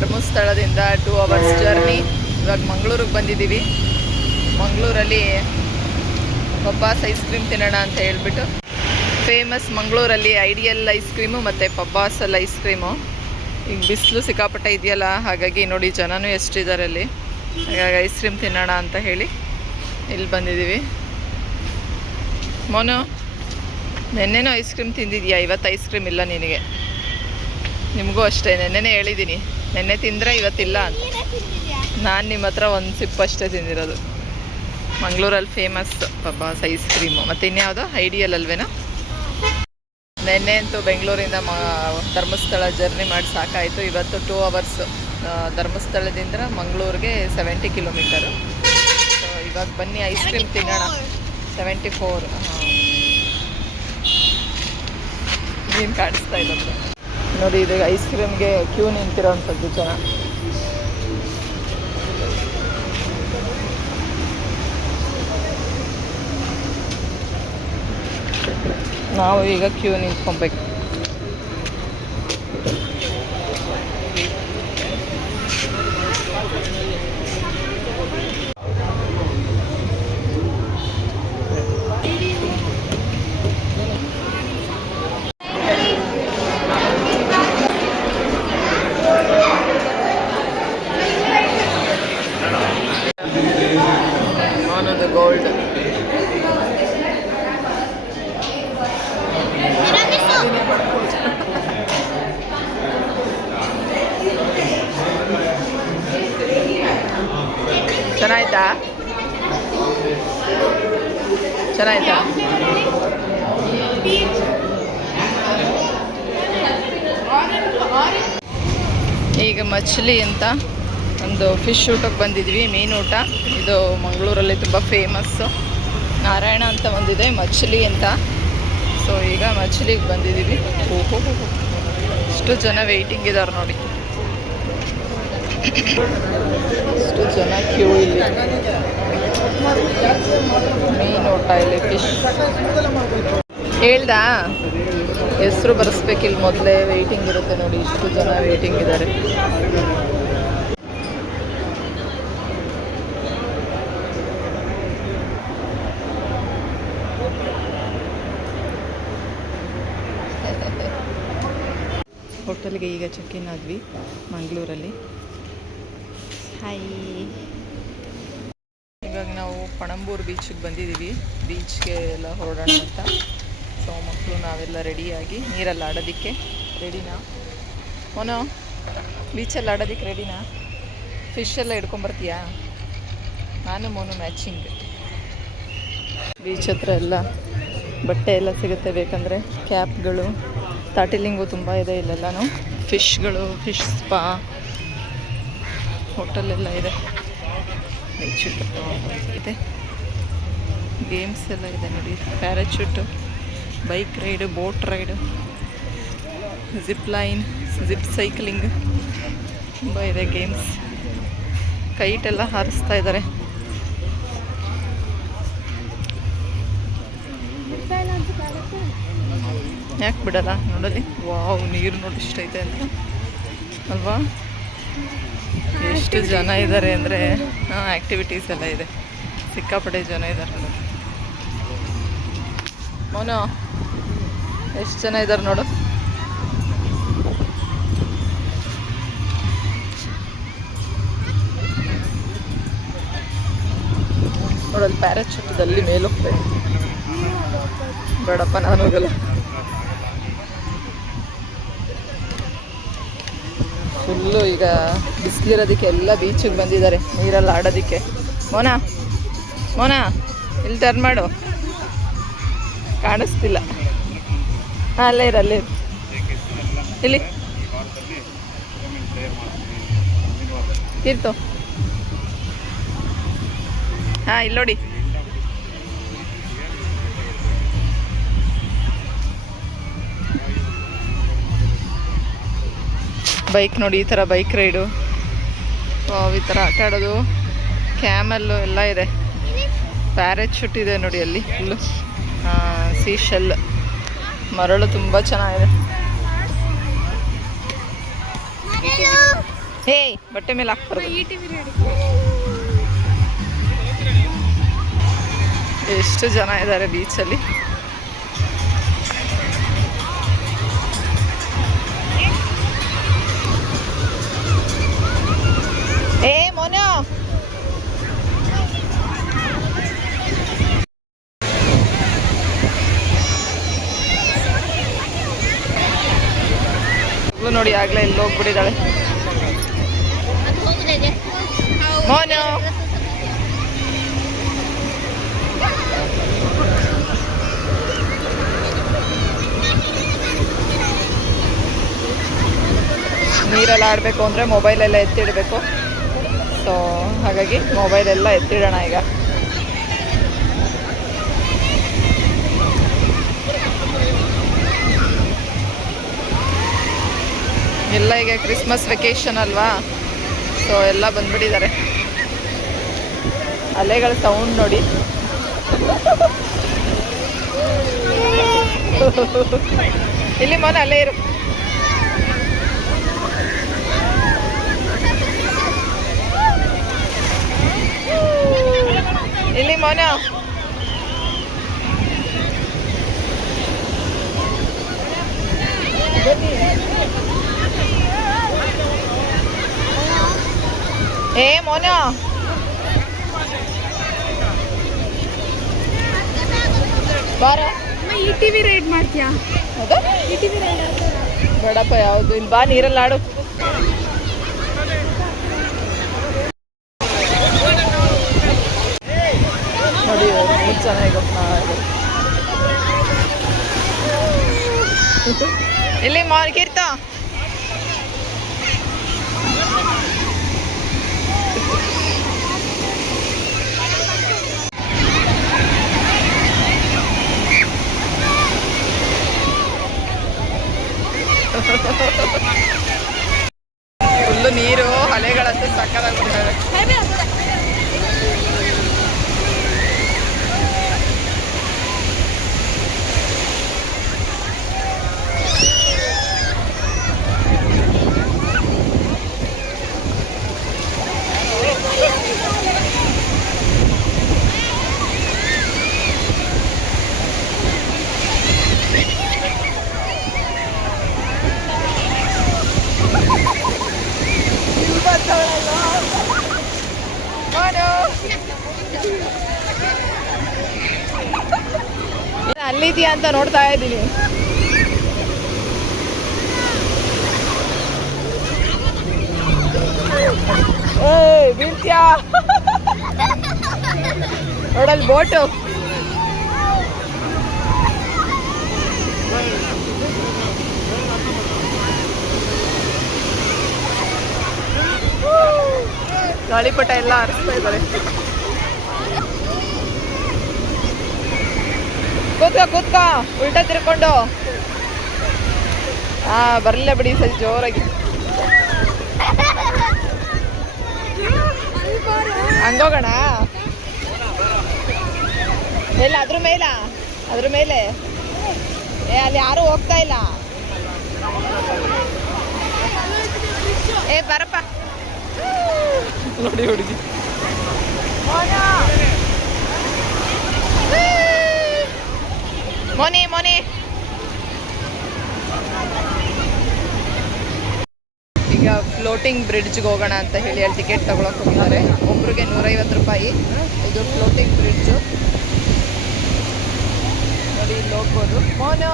ಧರ್ಮಸ್ಥಳದಿಂದ 2 hours journey. ಇವಾಗ ಮಂಗಳೂರಿಗೆ ಬಂದಿದ್ದೀವಿ. ಮಂಗಳೂರಲ್ಲಿ ಪಬ್ಬಾಸ್ ಐಸ್ ಕ್ರೀಮ್ ತಿನ್ನೋಣ ಅಂತ ಹೇಳ್ಬಿಟ್ಟು, ಫೇಮಸ್ ಮಂಗಳೂರಲ್ಲಿ ಐಡಿಯಲ್ ಐಸ್ ಕ್ರೀಮು ಮತ್ತು ಪಬ್ಬಾಸಲ್ಲಿ ಐಸ್ ಕ್ರೀಮು. ಈಗ ಬಿಸಿಲು ಸಿಕ್ಕಾಪಟ್ಟೆ ಇದೆಯಲ್ಲ, ಹಾಗಾಗಿ ನೋಡಿ ಜನನೂ ಎಷ್ಟಿದ್ದಾರೆ ಅಲ್ಲಿ. ಹಾಗಾಗಿ ಐಸ್ ಕ್ರೀಮ್ ತಿನ್ನೋಣ ಅಂತ ಹೇಳಿ ಇಲ್ಲಿ ಬಂದಿದ್ದೀವಿ. ಮೋನು, ನೆನ್ನೆನೂ ಐಸ್ ಕ್ರೀಮ್ ತಿಂದಿದ್ಯಾ? ಇವತ್ತು ಐಸ್ ಕ್ರೀಮ್ ಇಲ್ಲ ನಿನಗೆ. ನಿಮಗೂ ಅಷ್ಟೇ, ನೆನ್ನೆನೇ ಹೇಳಿದ್ದೀನಿ, ನೆನ್ನೆ ತಿಂದರೆ ಇವತ್ತಿಲ್ಲ ಅಂತ. ನಾನು ನಿಮ್ಮ ಹತ್ರ ಒಂದು ಸಿಪ್ ಅಷ್ಟೇ ತಿಂದಿರೋದು. ಮಂಗಳೂರಲ್ಲಿ ಫೇಮಸ್ ಪಬ್ಬಾಸ್ ಐಸ್ ಕ್ರೀಮು. ಮತ್ತು ಇನ್ಯಾವುದು ಐಡಿಯಲ್ ಅಲ್ವೇನೋ. ನೆನ್ನೆ ಅಂತೂ ಬೆಂಗಳೂರಿಂದ ಧರ್ಮಸ್ಥಳ ಜರ್ನಿ ಮಾಡಿ ಸಾಕಾಯಿತು. ಇವತ್ತು 2 ಅವರ್ಸ್ ಧರ್ಮಸ್ಥಳದಿಂದ ಮಂಗಳೂರಿಗೆ 70 ಕಿಲೋಮೀಟರು. ಸೊ ಇವಾಗ ಬನ್ನಿ ಐಸ್ ಕ್ರೀಮ್ ತಿನ್ನೋಣ. 74. ನೀನು ಕಾಣಿಸ್ತಾ ಇಲ್ಲ ನೋಡಿ. ಇದು ಐಸ್ ಕ್ರೀಮ್ಗೆ ಕ್ಯೂ ನಿಂತಿರೋ ಅಂಥದ್ದು ಜನ. ನಾವು ಈಗ ಕ್ಯೂ ನಿಂತ್ಕೊಬೇಕು. ಆನಂದ ಗೋಲ್ಡ್ ಚೆನ್ನಾಯ್ತಾ? ಚೆನ್ನಾಯ್ತಾ? ಈಗ ಮಚ್ಲಿ ಅಂತ ಒಂದು ಫಿಶ್ ಊಟಕ್ಕೆ ಬಂದಿದ್ವಿ, ಮೀನು ಊಟ. ಇದು ಮಂಗಳೂರಲ್ಲಿ ತುಂಬ ಫೇಮಸ್ಸು. ನಾರಾಯಣ ಅಂತ ಒಂದಿದೆ, ಮಚ್ಲಿ ಅಂತ. ಸೊ ಈಗ ಮಚ್ಲಿಗೆ ಬಂದಿದ್ದೀವಿ. ಓಹೋ, ಇಷ್ಟು ಜನ ವೆಯ್ಟಿಂಗ್ ಇದ್ದಾರೆ ನೋಡಿ. ಇಷ್ಟು ಜನ ಕ್ಯೂ ಇಲ್ಲಿ. ಮೀನು ಊಟ ಇಲ್ಲಿ, ಫಿಶ್. ಹೇಳ್ದಾ ಹೆಸರು ಬರೆಸ್ಬೇಕಿಲ್ಲ, ಮೊದಲೇ ವೆಯ್ಟಿಂಗ್ ಇರುತ್ತೆ ನೋಡಿ. ಇಷ್ಟು ಜನ ವೆಯ್ಟಿಂಗ್ ಇದ್ದಾರೆ. ಹೋಟೆಲ್ಗೆ ಈಗ ಚೆಕ್ ಇನ್ ಆದ್ವಿ ಮಂಗಳೂರಲ್ಲಿ. ಹಾಯ್, ಇವಾಗ ನಾವು ಪಣಂಬೂರು ಬೀಚಿಗೆ ಬಂದಿದ್ದೀವಿ. ಬೀಚ್ಗೆ ಎಲ್ಲ ಹೊರಡೋಣ ಅಂತ. ಸೊ ಮಕ್ಕಳು ನಾವೆಲ್ಲ ರೆಡಿಯಾಗಿ ನೀರಲ್ಲಿ ಆಡೋದಕ್ಕೆ ರೆಡಿನಾ? ಮೋನೋ, ಬೀಚಲ್ಲಿ ಆಡೋದಕ್ಕೆ ರೆಡಿನಾ? ಫಿಶ್ ಎಲ್ಲ ಹಿಡ್ಕೊಂಬರ್ತೀಯಾ? ನಾನು ಮೋನು ಮ್ಯಾಚಿಂಗ್. ಬೀಚ್ ಹತ್ರ ಎಲ್ಲ ಬಟ್ಟೆ ಎಲ್ಲ ಸಿಗುತ್ತೆ ಬೇಕಂದರೆ. ಕ್ಯಾಪ್ಗಳು, ತಾಟಿಲಿಂಗು ತುಂಬ ಇದೆ ಇಲ್ಲೆಲ್ಲನೂ. ಫಿಶ್ಗಳು, ಫಿಶ್ ಸ್ಪಾ, ಹೋಟೆಲೆಲ್ಲ ಇದೆ. ಇದೆ, ಗೇಮ್ಸ್ ಎಲ್ಲ ಇದೆ ನೋಡಿ. Parachute, bike ride, boat ride, zip line, zip cycling, ತುಂಬ ಇದೆ ಗೇಮ್ಸ್. ಕೈಟೆಲ್ಲ ಹಾರಿಸ್ತಾ ಇದ್ದಾರೆ. ಯಾಕೆ ಬಿಡಲ್ಲ ನೋಡಲಿ. ವಾವ್, ನೀರು ನೋಡಿ ಇಷ್ಟೈತೆ ಅಂತ ಅಲ್ವಾ? ಎಷ್ಟು ಜನ ಇದ್ದಾರೆ ಅಂದರೆ. ಆ್ಯಕ್ಟಿವಿಟೀಸ್ ಎಲ್ಲ ಇದೆ, ಸಿಕ್ಕಾಪಟ್ಟೆ ಜನ ಇದ್ದಾರೆ ನೋಡಿ. ಮೋನು, ಎಷ್ಟು ಜನ ಇದ್ದಾರೆ ನೋಡು. ನೋಡಲ್ಲಿ ಪ್ಯಾರಾಚೂಟದಲ್ಲಿ ಮೇಲೆ ಹೋಗ್ಬೇಕು. ಬೇಡಪ್ಪ, ನಾನು ಹೋಗಲ್ಲ. ಫುಲ್ಲು ಈಗ ಬಿಸಿಲಿರೋದಕ್ಕೆ ಎಲ್ಲ ಬೀಚಿಗೆ ಬಂದಿದ್ದಾರೆ ನೀರಲ್ಲಿ ಆಡೋದಕ್ಕೆ. ಮೋನಾ, ಮೋನಾ, ಇಲ್ಲಿ ಟರ್ನ್ ಮಾಡು. ಕಾಣಿಸ್ತಿಲ್ಲ. ಹಾಂ, ಅಲ್ಲೇ ಇರು, ಅಲ್ಲೇ ಇರು. ಇಲ್ಲಿ ತೀರ್ತು. ಹಾಂ, ಇಲ್ಲಿ ನೋಡಿ. ಬೈಕ್ ನೋಡಿ, ಈ ಥರ ಬೈಕ್ ರೈಡು, ಈ ಥರ ಆಟ ಆಡೋದು, ಕ್ಯಾಮಲ್ಲು ಎಲ್ಲ ಇದೆ. ಪ್ಯಾರಾಚೂಟ್ ಇದೆ ನೋಡಿ ಅಲ್ಲಿ ಫುಲ್ಲು. ಸೀಶೆಲ್, ಮರಳು ತುಂಬ ಚೆನ್ನಾಗಿದೆ. ಏಯ್ ಬಟ್ಟೆ ಮೇಲೆ ಹಾಕ್ಬಾರ್ದು. ಎಷ್ಟು ಜನ ಇದ್ದಾರೆ ಬೀಚಲ್ಲಿ. ಏ ಮೋನೋ ನೋಡಿ ಆಗ್ಲೇ ಇಲ್ಲಿ ಹೋಗ್ಬಿಟ್ಟಿದ್ದಾಳೆ. ಮೋನು ನೀರೆಲ್ಲ ಆಡಬೇಕು ಅಂದರೆ ಮೊಬೈಲೆಲ್ಲ ಎತ್ತಿಡಬೇಕು. ಸೊ ಹಾಗಾಗಿ ಮೊಬೈಲೆಲ್ಲ ಎತ್ತಿಡೋಣ ಈಗ. ಎಲ್ಲ ಈಗ ಕ್ರಿಸ್ಮಸ್ ವೆಕೇಶನ್ ಅಲ್ವಾ, ಸೊ ಎಲ್ಲ ಬಂದ್ಬಿಟ್ಟಿದ್ದಾರೆ. ಅಲೆಗಳ ಸೌಂಡ್ ನೋಡಿ. ಇಲ್ಲಿ ಮೋನ ಅಲ್ಲೇ ಇರು. ಇಲ್ಲಿ ಮೋನ ಏ ಮೋನ ಬಾರ. ಈ ಟಿವಿ ರೈಡ್ ಮಾಡ್ತೀಯಾ? ಹೌದಾ? ಈ ಟಿವಿ ರೈಡ್ ಬೇಡಪ್ಪ, ಯಾವುದು ಇಲ್ಲಿ ಬಾ, ನೀರಲ್ಲಿ ಆಡು. ನೋಡಿ ನೀರು ಚೆನ್ನಾಗಿ ಗೊತ್ತಾ. ಇಲ್ಲಿ ಕೀರ್ತ ಫುಲ್ಲು ನೀರು, ಅಲೆಗಳಂತೂ ಸಕ್ಕದಾಗ್ಬಿಡ್ತವೆ. ಅಲ್ಲಿದೆಯಾ ಅಂತ ನೋಡ್ತಾ ಇದ್ದೀನಿ. ಏ ಬೀಳ್ತ್ಯಾ ನೋಡಲ್ ಬೋಟು. ಗಾಳಿಪಟ ಎಲ್ಲ ಹರಿಸ್ತಾ ಇದ್ದಾರೆ. ಕೂತ್ಕ ಉಲ್ಟಾ ತಿರ್ಕೊಂಡು. ಬರಲಿಲ್ಲ ಬಿಡಿ ಸರಿ ಜೋರಾಗಿ. ಹಂಗೋಗೋಣ. ಎಲ್ಲ ಅದ್ರ ಮೇಲೆ ಅಲ್ಲಿ ಯಾರು ಹೋಗ್ತಾ ಇಲ್ಲ. ಬರಪ್ಪ ನೋಡಿ ಹುಡುಗಿ. ಮೋನಿ ಈಗ ಫ್ಲೋಟಿಂಗ್ ಬ್ರಿಡ್ಜ್ಗೆ ಹೋಗೋಣ ಅಂತ ಹೇಳಿ ಅಲ್ಲಿ ಟಿಕೆಟ್ ತಗೊಳಕ್ಕೆ ಹೋಗಿದ್ದಾರೆ. ಒಬ್ರಿಗೆ 150 ರೂಪಾಯಿ. ಇದು ಫ್ಲೋಟಿಂಗ್ ಬ್ರಿಡ್ಜು ನೋಡಿ, ಇಲ್ಲಿ ಹೋಗ್ಬೋದು. ಮೋನು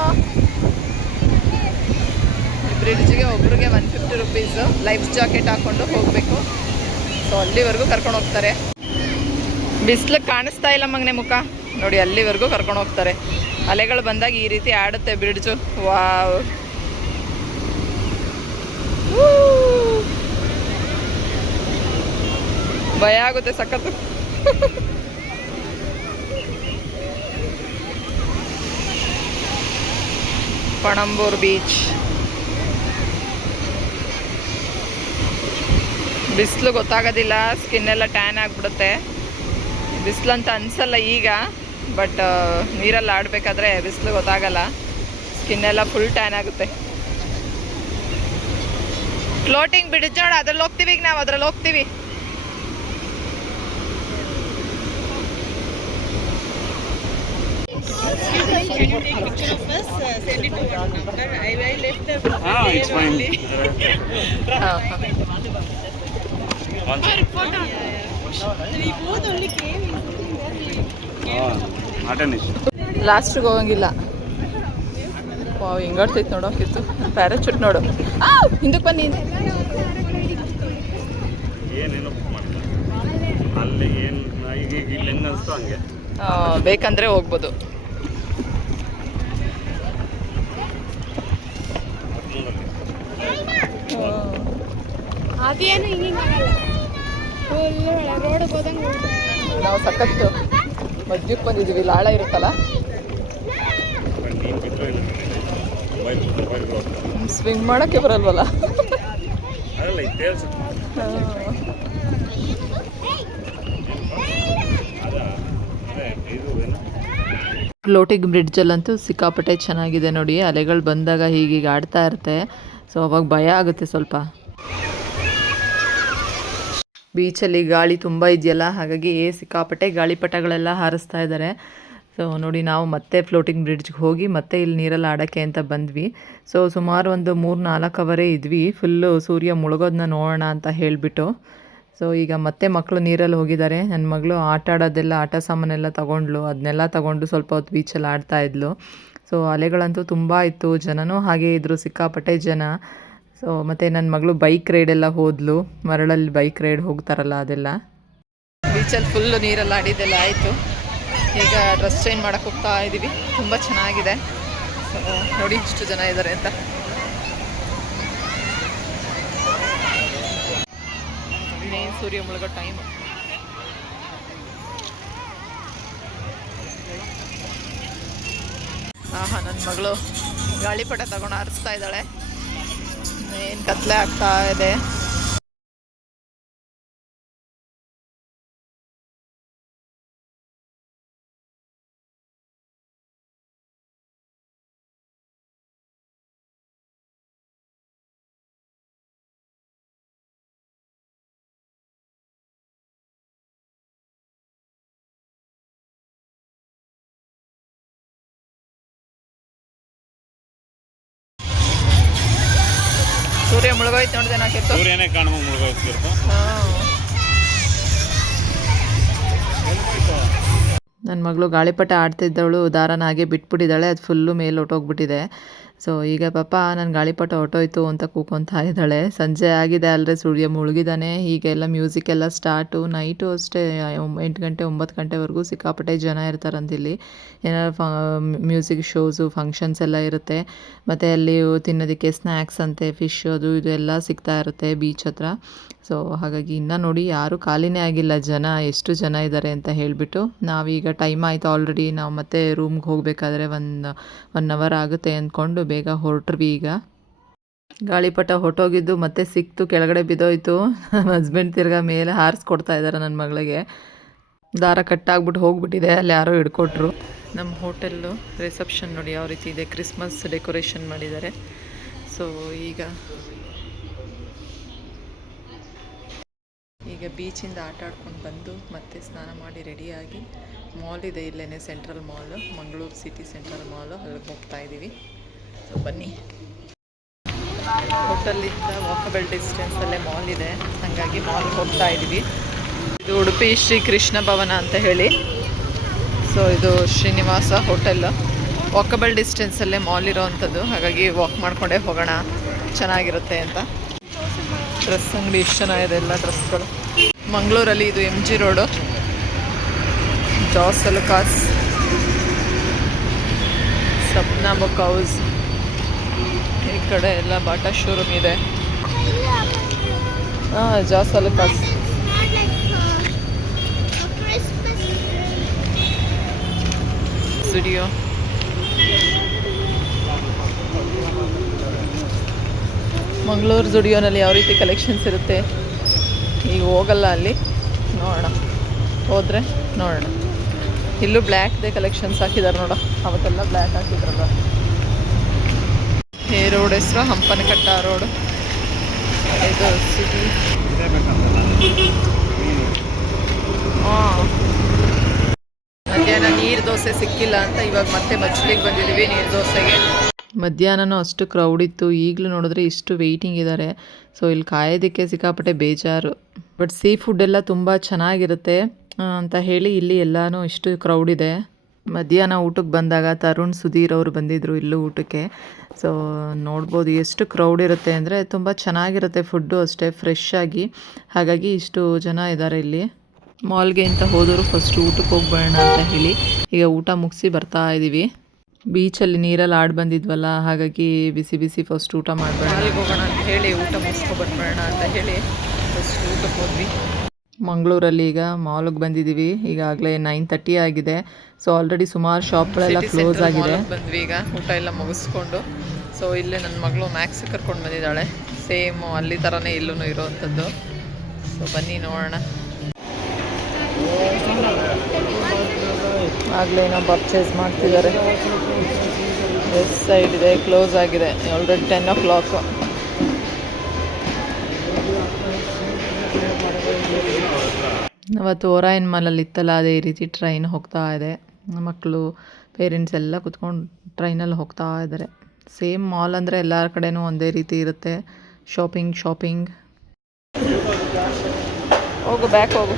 ಬ್ರಿಡ್ಜ್ಗೆ ಒಬ್ರಿಗೆ 150 ರುಪೀಸು. ಲೈಫ್ ಜಾಕೆಟ್ ಹಾಕ್ಕೊಂಡು ಹೋಗಬೇಕು. ಸೊ ಅಲ್ಲಿವರೆಗೂ ಕರ್ಕೊಂಡು ಹೋಗ್ತಾರೆ. ಬಿಸಿಲು ಕಾಣಿಸ್ತಾ ಇಲ್ಲ ಮಗನೆ ಮುಖ ನೋಡಿ, ಅಲ್ಲಿವರೆಗೂ ಕರ್ಕೊಂಡು ಹೋಗ್ತಾರೆ. ಅಲೆಗಳು ಬಂದಾಗ ಈ ರೀತಿ ಆಡುತ್ತೆ ಬ್ರಿಡ್ಜು. ವಾವ್, ಭಯ ಆಗುತ್ತೆ ಸಖತ್ತು. ಪಣಂಬೂರ್ ಬೀಚ್. ಬಿಸಿಲು ಗೊತ್ತಾಗೋದಿಲ್ಲ, ಸ್ಕಿನ್ ಎಲ್ಲ ಟ್ಯಾನ್ ಆಗಿಬಿಡುತ್ತೆ. ಬಿಸಿಲು ಅಂತ ಅನಿಸಲ್ಲ ಈಗ, ಬಟ್ ನೀರಲ್ಲಿ ಆಡಬೇಕಾದ್ರೆ ಬಿಸಿಲು ಗೊತ್ತಾಗಲ್ಲ, ಸ್ಕಿನ್ ಎಲ್ಲ ಫುಲ್ ಟ್ಯಾನ್ ಆಗುತ್ತೆ. ಫ್ಲೋಟಿಂಗ್ ಬ್ರಿಡ್ಜ್ ನೋಡ, ಅದ್ರಲ್ಲಿ ಹೋಗ್ತೀವಿ ಈಗ ನಾವು, ಅದ್ರಲ್ಲಿ ಹೋಗ್ತೀವಿ. Can you take picture of us? Send it to one number. I left the It's fine. We both only came in Not an issue. ಲಾಸ್ಟಿಗೆ ಹೋಗಂಗಿಲ್ಲ. ವಾವ್, ಹಿಂಗಾಡ್ತೈತೆ ನೋಡೋ ಕಿತ್ತು. ಪ್ಯಾರಾಚೂಟ್ ನೋಡು. ಹಿಂದಕ್ಕೆ ಬನ್ನಿ. ಏನೇನು ಮಾಡಿಲ್ಲ ಅಲ್ಲಿ ಏನು ಈಗ ಇಲ್ಲಿ ಹೆಂಗೆ ಅನಿಸ್ತು ಹಂಗೆ ಬೇಕಂದ್ರೆ ಹೋಗ್ಬೋದು. ಅದೇನು ಹಿಂಗಾಗಲ್ಲ. ರೋಡಿಗೆ ಹೋದಂಗೆ ನಾವು ಸಖತ್ತು ಮಧ್ಯಕ್ಕೆ ಬಂದಿದ್ದೀವಿ. ಲಾಳ ಇರುತ್ತಲ್ಲ, ನೀನು ಬಿಟ್ಟರೆ ಮೊಬೈಲ್ಗಳು ಸ್ವಿಂಗ್ ಮಾಡೋಕ್ಕೆ ಬರಲ್ವಲ್ಲ. ಅದಲ್ಲ ಇದು ತೇಲ್ಸು ಇದು ಏನು ಫ್ಲೋಟಿಂಗ್ ಬ್ರಿಡ್ಜಲ್ಲಂತೂ ಸಿಕ್ಕಾಪಟ್ಟೆ ಚೆನ್ನಾಗಿದೆ ನೋಡಿ. ಅಲೆಗಳು ಬಂದಾಗ ಹೀಗೀಗ ಆಡ್ತಾ ಇರುತ್ತೆ. ಸೊ ಅವಾಗ ಭಯ ಆಗುತ್ತೆ ಸ್ವಲ್ಪ. ಬೀಚಲ್ಲಿ ಗಾಳಿ ತುಂಬ ಇದೆಯಲ್ಲ, ಹಾಗಾಗಿ ಸಿಕ್ಕಾಪಟ್ಟೆ ಗಾಳಿಪಟಗಳೆಲ್ಲ ಹಾರಿಸ್ತಾ ಇದ್ದಾರೆ. ಸೊ ನೋಡಿ, ನಾವು ಮತ್ತೆ ಫ್ಲೋಟಿಂಗ್ ಬ್ರಿಡ್ಜ್ಗೆ ಹೋಗಿ ಮತ್ತೆ ಇಲ್ಲಿ ನೀರಲ್ಲಿ ಆಡೋಕ್ಕೆ ಅಂತ ಬಂದ್ವಿ. ಸೊ ಸುಮಾರು ಒಂದು 3-4 ಅವರೇ ಇದ್ವಿ. ಫುಲ್ಲು ಸೂರ್ಯ ಮುಳುಗೋದನ್ನ ನೋಡೋಣ ಅಂತ ಹೇಳಿಬಿಟ್ಟು. ಸೊ ಈಗ ಮತ್ತೆ ಮಕ್ಕಳು ನೀರಲ್ಲಿ ಹೋಗಿದ್ದಾರೆ. ನನ್ನ ಮಗಳು ಆಟ ಆಡೋದೆಲ್ಲ, ಆಟ ಸಾಮಾನೆಲ್ಲ ತೊಗೊಂಡ್ಲು. ಅದನ್ನೆಲ್ಲ ತೊಗೊಂಡು ಸ್ವಲ್ಪ ಹೊತ್ತು ಬೀಚಲ್ಲಿ ಆಡ್ತಾ ಇದ್ಲು. ಸೊ ಅಲೆಗಳಂತೂ ತುಂಬ ಇತ್ತು, ಜನನೂ ಹಾಗೆ ಇದ್ದರು, ಸಿಕ್ಕಾಪಟ್ಟೆ ಜನ. ಸೊ ಮತ್ತು ನನ್ನ ಮಗಳು ಬೈಕ್ ರೈಡೆಲ್ಲ ಹೋದ್ಲು. ಮರಳಲ್ಲಿ ಬೈಕ್ ರೈಡ್ ಹೋಗ್ತಾರಲ್ಲ ಅದೆಲ್ಲ. ಬೀಚಲ್ಲಿ ಫುಲ್ಲು ನೀರೆಲ್ಲ ಆಡಿದ್ದೆಲ್ಲ ಆಯಿತು. ಈಗ ಡ್ರೆಸ್ ಚೇಂಜ್ ಮಾಡೋಕ್ಕೆ ಹೋಗ್ತಾ ಇದ್ದೀವಿ. ತುಂಬ ಚೆನ್ನಾಗಿದೆ. ಸೊ ನೋಡಿ ಇಷ್ಟು ಜನ ಇದ್ದಾರೆ ಅಂತ. ಇನ್ನೇನು ಸೂರ್ಯ ಮುಳುಗೋ ಟೈಮು. ಆಹಾ, ನನ್ನ ಮಗಳು ಗಾಳಿಪಟ ತಗೊಂಡು ಹಾರಿಸ್ತಾ ಇದ್ದಾಳೆ. ಏನು ಕತ್ಲೆ ಆಗ್ತಾ ಇದೆ. ಸೂರ್ಯ ಮುಳುಗೋಯ್ತು ನೋಡಿದೆ ನಾಕೆತ್ತು. ಸೂರ್ಯನೇ ಕಾಣುವ ಮುಳುಗೋಗ್ತಿರ್ತು. ನನ್ನ ಮಗಳು ಗಾಳಿಪಟ ಆಡ್ತಿದ್ದವಳು ದಾರನ ಹಾಗೆ ಬಿಟ್ಬಿಟ್ಟಿದ್ದಾಳೆ. ಅದು ಫುಲ್ಲು ಮೇಲೆ ಹೊಟ್ಟೋಗ್ಬಿಟ್ಟಿದೆ. ಸೊ ಈಗ ಪಾಪ ನನ್ನ ಗಾಳಿಪಟ ಹೊಟ್ಟೋಯ್ತು ಅಂತ ಕೂಕೊಂತಾ ಇದ್ದಾಳೆ. ಸಂಜೆ ಆಗಿದೆ ಅಲ್ಲದೆ, ಸೂರ್ಯ ಮುಳುಗಿದ್ದಾನೆ. ಹೀಗೆಲ್ಲ ಮ್ಯೂಸಿಕ್ ಎಲ್ಲ ಸ್ಟಾರ್ಟು. ನೈಟು ಅಷ್ಟೇ 8 ಗಂಟೆ 9 ಗಂಟೆವರೆಗೂ ಸಿಕ್ಕಾಪಟ್ಟೆ ಜನ ಇರ್ತಾರಂತಿಲ್ಲಿ. ಏನಾದ್ರು ಮ್ಯೂಸಿಕ್ ಶೋಸು, ಫಂಕ್ಷನ್ಸ್ ಎಲ್ಲ ಇರುತ್ತೆ. ಮತ್ತು ಅಲ್ಲಿ ತಿನ್ನೋದಕ್ಕೆ ಸ್ನ್ಯಾಕ್ಸ್ ಅಂತೆ, ಫಿಶ್ ಅದು ಇದು ಎಲ್ಲ ಸಿಗ್ತಾ ಇರುತ್ತೆ ಬೀಚ್ ಹತ್ರ. ಸೊ ಹಾಗಾಗಿ ಇನ್ನೂ ನೋಡಿ ಯಾರೂ ಖಾಲಿನೇ ಆಗಿಲ್ಲ, ಜನ ಎಷ್ಟು ಜನ ಇದ್ದಾರೆ ಅಂತ ಹೇಳಿಬಿಟ್ಟು. ನಾವೀಗ ಟೈಮ್ ಆಯಿತು ಆಲ್ರೆಡಿ. ನಾವು ಮತ್ತೆ ರೂಮ್ಗೆ ಹೋಗಬೇಕಾದ್ರೆ 1 ಅವರ್ ಆಗುತ್ತೆ ಅಂದ್ಕೊಂಡು ಬೇಗ ಹೊರಟ್ವಿ. ಈಗ ಗಾಳಿಪಟ ಹೊಟ್ಟೋಗಿದ್ದು ಮತ್ತೆ ಸಿಕ್ತು, ಕೆಳಗಡೆ ಬಿದ್ದೋಯ್ತು. ನಮ್ಮ ಹಸ್ಬೆಂಡ್ ತಿರ್ಗಾ ಮೇಲೆ ಹಾರಿಸ್ಕೊಡ್ತಾ ಇದ್ದಾರೆ ನನ್ನ ಮಗಳಿಗೆ. ದಾರ ಕಟ್ಟಾಗ್ಬಿಟ್ಟು ಹೋಗ್ಬಿಟ್ಟಿದೆ, ಅಲ್ಲಿ ಯಾರೋ ಹಿಡ್ಕೊಟ್ರು. ನಮ್ಮ ಹೋಟೆಲ್ಲು ರಿಸೆಪ್ಷನ್ ನೋಡಿ ಯಾವ ರೀತಿ ಇದೆ, ಕ್ರಿಸ್ಮಸ್ ಡೆಕೋರೇಷನ್ ಮಾಡಿದ್ದಾರೆ. ಸೊ ಈಗ ಬೀಚಿಂದ ಆಟ ಆಡ್ಕೊಂಡು ಬಂದು ಮತ್ತೆ ಸ್ನಾನ ಮಾಡಿ ರೆಡಿಯಾಗಿ ಮಾಲ್ ಇದೆ ಇಲ್ಲೇ, ಸೆಂಟ್ರಲ್ ಮಾಲು, ಮಂಗಳೂರು ಸಿಟಿ ಸೆಂಟ್ರಲ್ ಮಾಲು, ಅಲ್ಲಿಗೆ ಹೋಗ್ತಾ ಇದ್ದೀವಿ. ಸೊ ಬನ್ನಿ. ಹೋಟೆಲಿಂದ ವಾಕಬಲ್ ಡಿಸ್ಟೆನ್ಸಲ್ಲೇ ಮಾಲ್ ಇದೆ, ಹಾಗಾಗಿ ಮಾಲ್ಗೆ ಹೋಗ್ತಾ ಇದ್ದೀವಿ. ಇದು ಉಡುಪಿ ಶ್ರೀ ಕೃಷ್ಣ ಭವನ ಅಂತ ಹೇಳಿ. ಸೊ ಇದು ಶ್ರೀನಿವಾಸ ಹೋಟೆಲ್. ವಾಕಬಲ್ ಡಿಸ್ಟೆನ್ಸಲ್ಲೇ ಮಾಲ್ ಇರೋವಂಥದ್ದು, ಹಾಗಾಗಿ ವಾಕ್ ಮಾಡ್ಕೊಂಡೇ ಹೋಗೋಣ, ಚೆನ್ನಾಗಿರುತ್ತೆ ಅಂತ. ಡ್ರೆಸ್ ಅಂಗಡಿ ಇಷ್ಟು ಚೆನ್ನಾಗಿದೆ, ಎಲ್ಲ ಡ್ರೆಸ್ಗಳು. ಮಂಗಳೂರಲ್ಲಿ ಇದು MG ರೋಡು, ಜಾಸ್ ಅಲುಕಾಸ್, ಸಪ್ನಾ ಬುಕ್ ಹೌಸ್. ಈ ಕಡೆ ಎಲ್ಲ ಬಾಟಾ ಶೋರೂಮ್ ಇದೆ. ಜಾಸ್ ಅಲುಕಾಸ್. ಸ್ಟುಡಿಯೋ. ಮಂಗಳೂರು ಜುಡಿಯೋನಲ್ಲಿ ಯಾವ ರೀತಿ ಕಲೆಕ್ಷನ್ಸ್ ಇರುತ್ತೆ, ಈಗ ಹೋಗಲ್ಲ ಅಲ್ಲಿ, ನೋಡೋಣ, ಹೋದರೆ ನೋಡೋಣ. ಇಲ್ಲೂ ಬ್ಲ್ಯಾಕ್ದೇ ಕಲೆಕ್ಷನ್ಸ್ ಹಾಕಿದ್ದಾರೆ ನೋಡ, ಅವತ್ತೆಲ್ಲ ಬ್ಲ್ಯಾಕ್ ಹಾಕಿದ್ರಲ್ಲ. ಈ ರೋಡ್ ಹೆಸರು ಹಂಪನಕಟ್ಟ ರೋಡು. ಇದು ಸಿಟಿ ಇದೇ ಬೇಕಂತಲ್ಲ ಮೀನು. ಹಾಂ ಮಧ್ಯಾಹ್ನ ನೀರು ದೋಸೆ ಸಿಕ್ಕಿಲ್ಲ ಅಂತ ಇವಾಗ ಮತ್ತೆ ಮಚ್ಚಲಿಗೆ ಬಂದಿದ್ದೀವಿ ನೀರು ದೋಸೆಗೆ. ಮಧ್ಯಾಹ್ನನೂ ಅಷ್ಟು ಕ್ರೌಡ್ ಇತ್ತು, ಈಗಲೂ ನೋಡಿದ್ರೆ ಇಷ್ಟು ವೆಯ್ಟಿಂಗ್ ಇದ್ದಾರೆ. ಸೊ ಇಲ್ಲಿ ಕಾಯೋದಕ್ಕೆ ಸಿಕ್ಕಾಪಟ್ಟೆ ಬೇಜಾರು. ಬಟ್ ಸೀ ಫುಡ್ ಎಲ್ಲ ತುಂಬ ಚೆನ್ನಾಗಿರುತ್ತೆ ಅಂತ ಹೇಳಿ ಇಲ್ಲಿ ಎಲ್ಲನೂ ಇಷ್ಟು ಕ್ರೌಡ್ ಇದೆ. ಮಧ್ಯಾಹ್ನ ಊಟಕ್ಕೆ ಬಂದಾಗ ತರುಣ್ ಸುಧೀರ್ ಅವರು ಬಂದಿದ್ದರು ಇಲ್ಲೂ ಊಟಕ್ಕೆ. ಸೊ ನೋಡ್ಬೋದು ಎಷ್ಟು ಕ್ರೌಡ್ ಇರುತ್ತೆ ಅಂದರೆ, ತುಂಬ ಚೆನ್ನಾಗಿರುತ್ತೆ ಫುಡ್ಡು ಅಷ್ಟೇ ಫ್ರೆಶ್ ಆಗಿ. ಹಾಗಾಗಿ ಇಷ್ಟು ಜನ ಇದ್ದಾರೆ ಇಲ್ಲಿ. ಮಾಲ್ಗೆ ಅಂತ ಹೋದವರು ಫಸ್ಟ್ ಊಟಕ್ಕೆ ಹೋಗ್ಬೇಡ ಅಂತ ಹೇಳಿ ಈಗ ಊಟ ಮುಗಿಸಿ ಬರ್ತಾ ಇದ್ದೀವಿ. ಬೀಚಲ್ಲಿ ನೀರಲ್ಲಿ ಆಡಿ ಬಂದಿದ್ವಲ್ಲ, ಹಾಗಾಗಿ ಬಿಸಿ ಬಿಸಿ ಫಸ್ಟ್ ಊಟ ಮಾಡಬೇಡ ಹೋಗೋಣ ಅಂತ ಹೇಳಿ ಊಟ ಮುಗಿಸ್ಕೊಬರ್ಬೇಡ ಅಂತ ಹೇಳಿ ಫಸ್ಟ್ ಊಟಕ್ಕೆ ಹೋದ್ವಿ. ಮಂಗಳೂರಲ್ಲಿ ಈಗ ಮಾಲ್ಗೆ ಬಂದಿದ್ದೀವಿ. ಈಗಾಗಲೇ 9:30 ಆಗಿದೆ. ಸೊ ಆಲ್ರೆಡಿ ಸುಮಾರು ಶಾಪ್ಗಳೆಲ್ಲ ಕ್ಲೋಸ್ ಆಗಿದೆ. ಬಂದ್ವಿ ಈಗ ಊಟ ಎಲ್ಲ ಮುಗಿಸ್ಕೊಂಡು. ಸೊ ಇಲ್ಲೇ ನನ್ನ ಮಗಳು ಮ್ಯಾಕ್ಸ್ ಕರ್ಕೊಂಡು ಬಂದಿದ್ದಾಳೆ, ಸೇಮ್ ಅಲ್ಲಿ ಥರನೇ ಇಲ್ಲೂ ಇರೋವಂಥದ್ದು. ಸೊ ಬನ್ನಿ ನೋಡೋಣ. ಆಗಲೇ ಏನೋ ಪರ್ಚೇಸ್ ಮಾಡ್ತಿದ್ದಾರೆ. ವೆಸ್ಟ್ ಸೈಡ್ ಇದೆ, ಕ್ಲೋಸ್ ಆಗಿದೆ ಆಲ್ರೆಡಿ 10 o'clock. ಅವತ್ತು ಓರಾಯನ್ ಮಾಲಲ್ಲಿ ಇತ್ತಲ್ಲ, ಅದೇ ರೀತಿ ಟ್ರೈನ್ ಹೋಗ್ತಾ ಇದೆ. ಮಕ್ಕಳು ಪೇರೆಂಟ್ಸ್ ಎಲ್ಲ ಕುತ್ಕೊಂಡು ಟ್ರೈನಲ್ಲಿ ಹೋಗ್ತಾ ಇದ್ದಾರೆ. ಸೇಮ್ ಮಾಲ್ ಅಂದರೆ ಎಲ್ಲರ ಕಡೆನೂ ಒಂದೇ ರೀತಿ ಇರುತ್ತೆ. ಶಾಪಿಂಗ್ ಹೋಗು, ಬ್ಯಾಕ್ ಹೋಗು.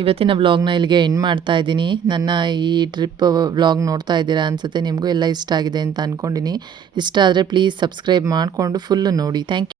ಇವತ್ತಿನ ವ್ಲಾಗ್ನ ಇಲ್ಲಿಗೆ ಎಂಡ್ ಮಾಡ್ತಾ ಇದ್ದೀನಿ. ನನ್ನ ಈ ಟ್ರಿಪ್ ವ್ಲಾಗ್ ನೋಡ್ತಾ ಇದ್ದೀರಾ ಅನಿಸುತ್ತೆ. ನಿಮಗೂ ಎಲ್ಲ ಇಷ್ಟ ಆಗಿದೆ ಅಂತ ಅಂದ್ಕೊಂಡಿನಿ. ಇಷ್ಟ ಆದರೆ ಪ್ಲೀಸ್ ಸಬ್ಸ್ಕ್ರೈಬ್ ಮಾಡಿಕೊಂಡು ಫುಲ್ಲು ನೋಡಿ. Thank you.